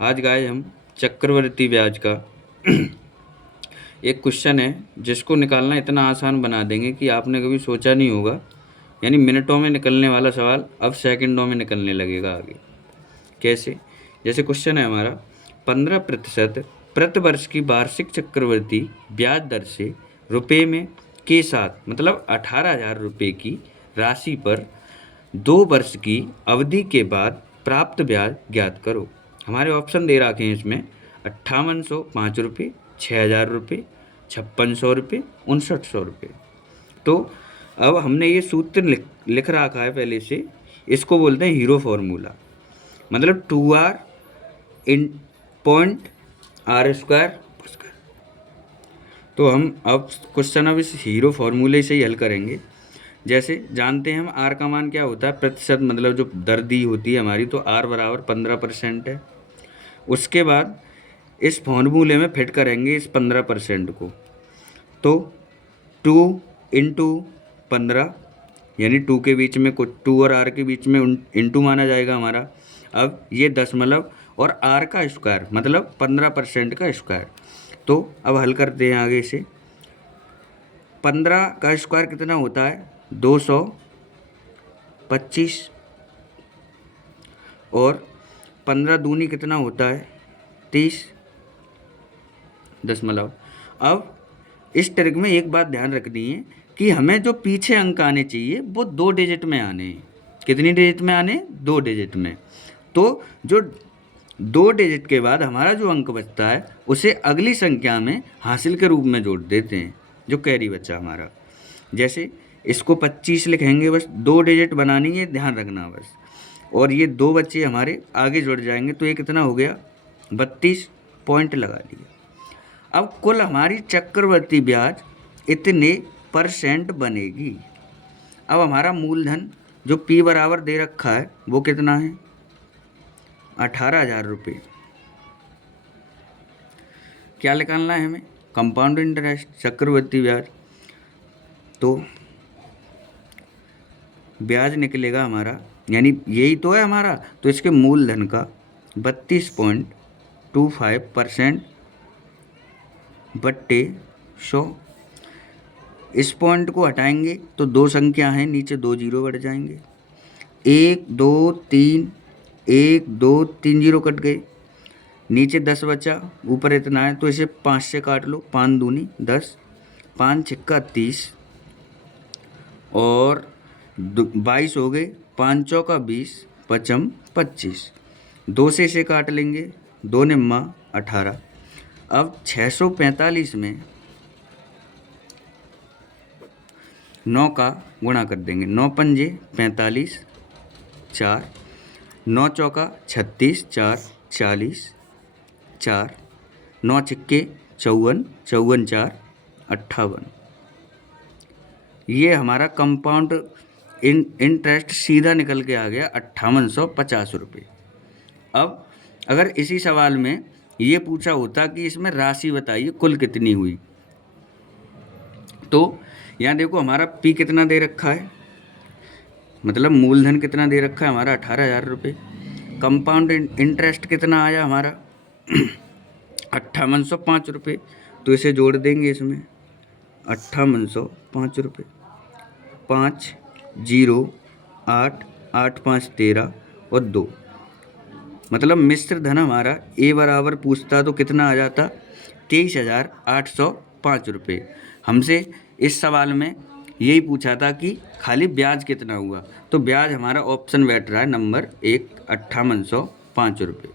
आज गाए हम चक्रवृद्धि ब्याज का एक क्वेश्चन है जिसको निकालना इतना आसान बना देंगे कि आपने कभी सोचा नहीं होगा। यानी मिनटों में निकलने वाला सवाल अब सेकंडों में निकलने लगेगा आगे। कैसे? जैसे क्वेश्चन है हमारा 15% प्रति वर्ष की वार्षिक चक्रवृद्धि ब्याज दर से रुपये में के साथ मतलब 18,000 रुपये की राशि पर 2 वर्ष की अवधि के बाद प्राप्त ब्याज ज्ञात करो। हमारे ऑप्शन दे रखे हैं इसमें 5805 रुपये, 6,000 रुपये, 5600 रुपये, 5900 रुपये। तो अब हमने ये सूत्र लिख रखा है पहले से, इसको बोलते हैं हीरो फॉर्मूला। मतलब 2r in point are square. तो हम अब क्वेश्चन अब इस हीरो फॉर्मूले से ही हल करेंगे। जैसे जानते हैं हम आर का मान क्या होता है, प्रतिशत, मतलब जो दर दी होती है हमारी, तो आर बराबर 15% है। उसके बाद इस फॉर्मूले में फिट करेंगे इस 15% को, तो 2 इंटू 15 यानी 2 के बीच में कुछ 2 और आर के बीच में इंटू माना जाएगा हमारा। अब ये दशमलव और आर का स्क्वायर मतलब 15% का स्क्वायर। तो अब हल करते हैं आगे से। 15 का स्क्वायर कितना होता है? 225 और 15 दूनी कितना होता है? 30 दशमलव। अब इस ट्रिक में एक बात ध्यान रखनी है कि हमें जो पीछे अंक आने चाहिए वो 2 डिजिट में आने हैं। कितनी डिजिट में आने? 2 डिजिट में। तो जो 2 डिजिट के बाद हमारा जो अंक बचता है उसे अगली संख्या में हासिल के रूप में जोड़ देते हैं, जो कैरी बचा हमारा। जैसे इसको 25 लिखेंगे, बस 2 डिजिट बनानी है, ध्यान रखना बस। और ये 2 बच्चे हमारे आगे जुड़ जाएंगे, तो ये कितना हो गया? 32 पॉइंट लगा दिया। अब कुल हमारी चक्रवृद्धि ब्याज इतने % बनेगी। अब हमारा मूलधन जो P बराबर दे रखा है वो कितना है? 18,000 रुपये। क्या निकालना है हमें? कंपाउंड इंटरेस्ट, चक्रवृद्धि ब्याज। तो ब्याज निकलेगा हमारा, यानी यही तो है हमारा, तो इसके मूलधन का 32.25% बट्टे 100। इस पॉइंट को हटाएंगे तो 2 संख्या हैं, नीचे 2 जीरो बढ़ जाएंगे। 1 2 3, 1 2 3 जीरो कट गए, नीचे 10 बचा, ऊपर इतना है, तो इसे 5 से काट लो। 5 दूनी 10, 5 छक्का 30 और 22 हो गए, 5 चौका 20, 5 25। 2 से इसे काट लेंगे, 2 निम्मा 18। अब 645 में 9 का गुणा कर देंगे। 9 पंजे 45, 4, 9 चौका 36, 4 40, 4, 9 छिक्के 54, 54 4 58। ये हमारा कंपाउंड इंटरेस्ट सीधा निकल के आ गया 5850 रुपये। अब अगर इसी सवाल में ये पूछा होता कि इसमें राशि बताइए कुल कितनी हुई, तो यहाँ देखो हमारा P कितना दे रखा है, मतलब मूलधन कितना दे रखा है हमारा? 18,000 रुपये। कंपाउंड इंटरेस्ट कितना आया हमारा? 5805 रुपये। तो इसे जोड़ देंगे इसमें, 5805 रुपये। 5 0 8 8 5 13 और 2, मतलब मिश्र धन हमारा A बराबर पूछता तो कितना आ जाता? 23,805 रुपये। हमसे इस सवाल में यही पूछा था कि खाली ब्याज कितना हुआ, तो ब्याज हमारा ऑप्शन बैठ रहा है नंबर 1, 5805 रुपये।